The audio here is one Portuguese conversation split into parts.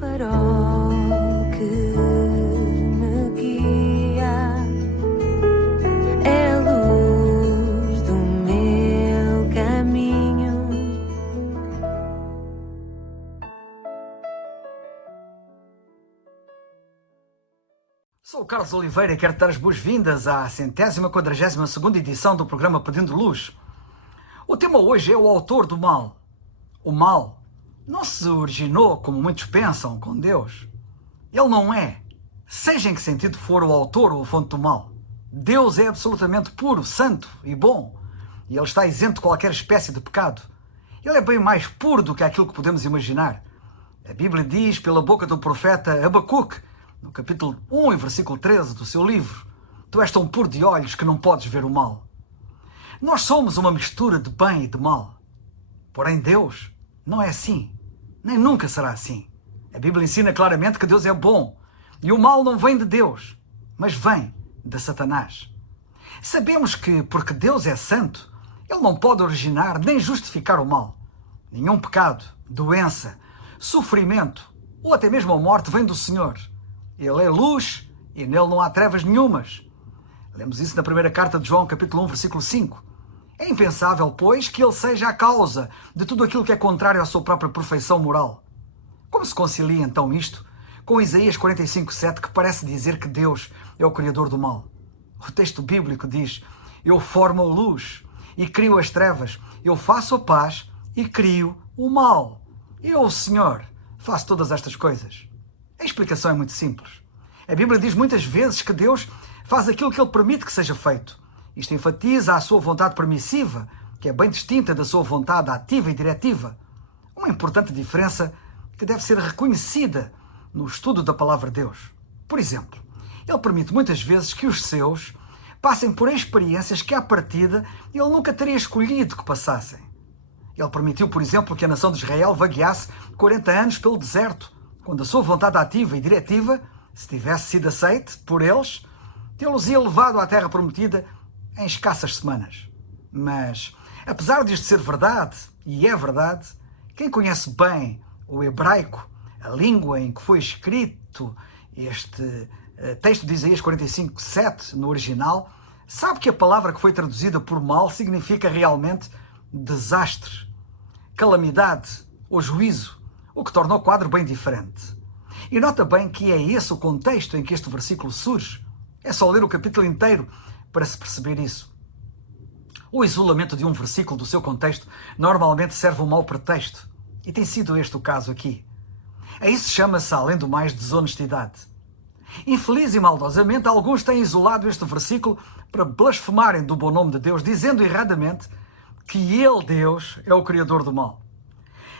farol que me guia, é a luz do meu caminho. Sou o Carlos Oliveira e quero dar as boas-vindas à 142ª edição do programa Pedindo Luz. O tema hoje é o autor do mal. O mal não se originou, como muitos pensam, com Deus. Ele não é, seja em que sentido for, o autor ou a fonte do mal. Deus é absolutamente puro, santo e bom, e Ele está isento de qualquer espécie de pecado. Ele é bem mais puro do que aquilo que podemos imaginar. A Bíblia diz, pela boca do profeta Abacuque, no capítulo 1 e versículo 13 do seu livro: Tu és tão puro de olhos que não podes ver o mal. Nós somos uma mistura de bem e de mal. Porém, Deus não é assim, nem nunca será assim. A Bíblia ensina claramente que Deus é bom e o mal não vem de Deus, mas vem de Satanás. Sabemos que, porque Deus é santo, Ele não pode originar nem justificar o mal. Nenhum pecado, doença, sofrimento ou até mesmo a morte vem do Senhor. Ele é luz e nele não há trevas nenhumas. Lemos isso na primeira carta de João, capítulo 1, versículo 5. É impensável, pois, que ele seja a causa de tudo aquilo que é contrário à sua própria perfeição moral. Como se concilia, então, isto com Isaías 45:7, que parece dizer que Deus é o criador do mal? O texto bíblico diz: Eu formo a luz e crio as trevas, eu faço a paz e crio o mal. Eu, o Senhor, faço todas estas coisas. A explicação é muito simples. A Bíblia diz muitas vezes que Deus faz aquilo que Ele permite que seja feito. Isto enfatiza a sua vontade permissiva, que é bem distinta da sua vontade ativa e diretiva. Uma importante diferença que deve ser reconhecida no estudo da palavra de Deus. Por exemplo, Ele permite muitas vezes que os seus passem por experiências que, à partida, Ele nunca teria escolhido que passassem. Ele permitiu, por exemplo, que a nação de Israel vagueasse 40 anos pelo deserto, quando a sua vontade ativa e diretiva, se tivesse sido aceite por eles, tê-los-ia levado à terra prometida em escassas semanas. Mas, apesar disto ser verdade, e é verdade, quem conhece bem o hebraico, a língua em que foi escrito este texto de Isaías 45:7 no original, sabe que a palavra que foi traduzida por mal significa realmente desastre, calamidade ou juízo, o que torna o quadro bem diferente. E nota bem que é esse o contexto em que este versículo surge. É só ler o capítulo inteiro para se perceber isso. O isolamento de um versículo do seu contexto normalmente serve um mau pretexto, e tem sido este o caso aqui. A isso chama-se, além do mais, desonestidade. Infeliz e maldosamente, alguns têm isolado este versículo para blasfemarem do bom nome de Deus, dizendo erradamente que Ele, Deus, é o criador do mal.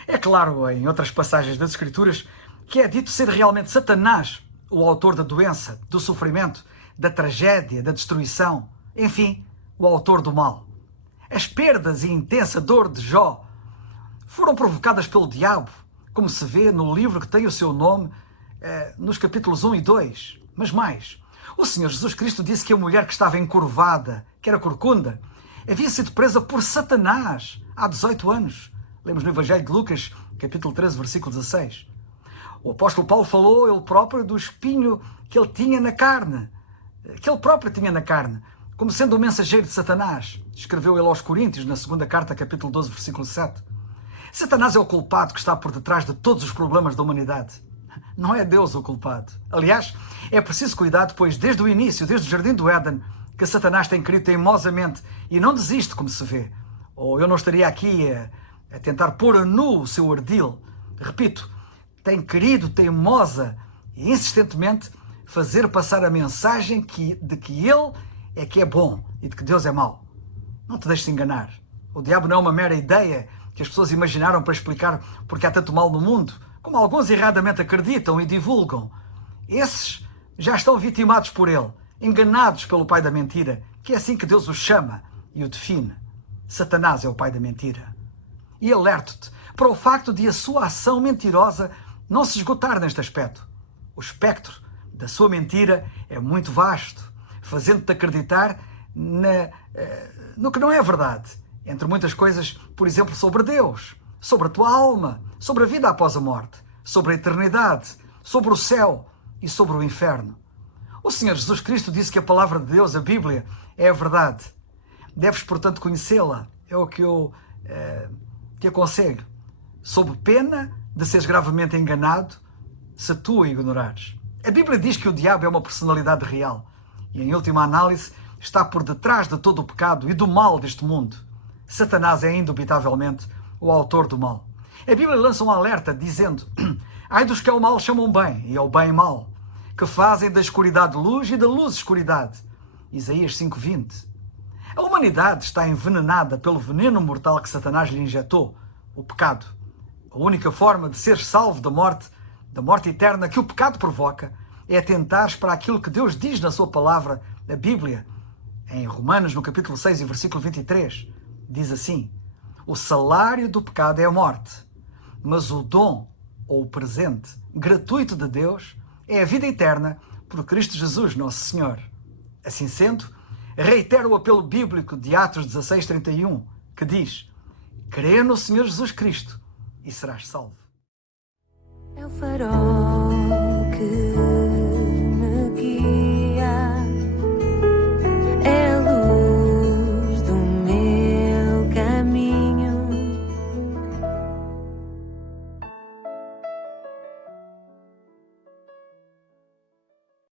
É claro, em outras passagens das Escrituras, que é dito ser realmente Satanás o autor da doença, do sofrimento, da tragédia, da destruição, enfim, o autor do mal. As perdas e intensa dor de Jó foram provocadas pelo diabo, como se vê no livro que tem o seu nome, nos capítulos 1 e 2. Mas mais, o Senhor Jesus Cristo disse que a mulher que estava encurvada, que era corcunda, havia sido presa por Satanás há 18 anos. Lemos no Evangelho de Lucas, capítulo 13, versículo 16. O apóstolo Paulo falou, ele próprio, do espinho que ele tinha na carne, que ele próprio tinha na carne, como sendo um mensageiro de Satanás. Escreveu ele aos Coríntios, na segunda carta, capítulo 12, versículo 7. Satanás é o culpado que está por detrás de todos os problemas da humanidade. Não é Deus o culpado. Aliás, é preciso cuidado, pois desde o início, desde o Jardim do Éden, que Satanás tem querido teimosamente e não desiste, como se vê. Ou eu não estaria aqui a tentar pôr a nu o seu ardil. Repito, tem querido teimosa e insistentemente fazer passar a mensagem de que Ele é que é bom e de que Deus é mau. Não te deixes enganar. O diabo não é uma mera ideia que as pessoas imaginaram para explicar porque há tanto mal no mundo, como alguns erradamente acreditam e divulgam. Esses já estão vitimados por ele, enganados pelo pai da mentira, que é assim que Deus o chama e o define. Satanás é o pai da mentira. E alerto-te para o facto de a sua ação mentirosa não se esgotar neste aspecto. O espectro da sua mentira é muito vasto, fazendo-te acreditar no que não é verdade. Entre muitas coisas, por exemplo, sobre Deus, sobre a tua alma, sobre a vida após a morte. sobre a eternidade, sobre o céu e sobre o inferno. O Senhor Jesus Cristo disse que a palavra de Deus, a Bíblia, é a verdade. Deves, portanto, conhecê-la. É o que eu te aconselho, sob pena de seres gravemente enganado se tu a ignorares. A Bíblia diz que o diabo é uma personalidade real e, em última análise, está por detrás de todo o pecado e do mal deste mundo. Satanás é indubitavelmente o autor do mal. A Bíblia lança um alerta dizendo: ai dos que ao mal chamam bem e ao bem mal, que fazem da escuridade luz e da luz escuridade. Isaías 5:20. A humanidade está envenenada pelo veneno mortal que Satanás lhe injetou, o pecado. A única forma de ser salvo da morte eterna que o pecado provoca, é atentares para aquilo que Deus diz na sua palavra, a Bíblia. Em Romanos, no capítulo 6 e versículo 23, diz assim: o salário do pecado é a morte, mas o dom, ou o presente, gratuito de Deus, é a vida eterna por Cristo Jesus, nosso Senhor. Assim sendo, reitero o apelo bíblico de Atos 16:31, que diz: crê no Senhor Jesus Cristo e serás salvo. É o farol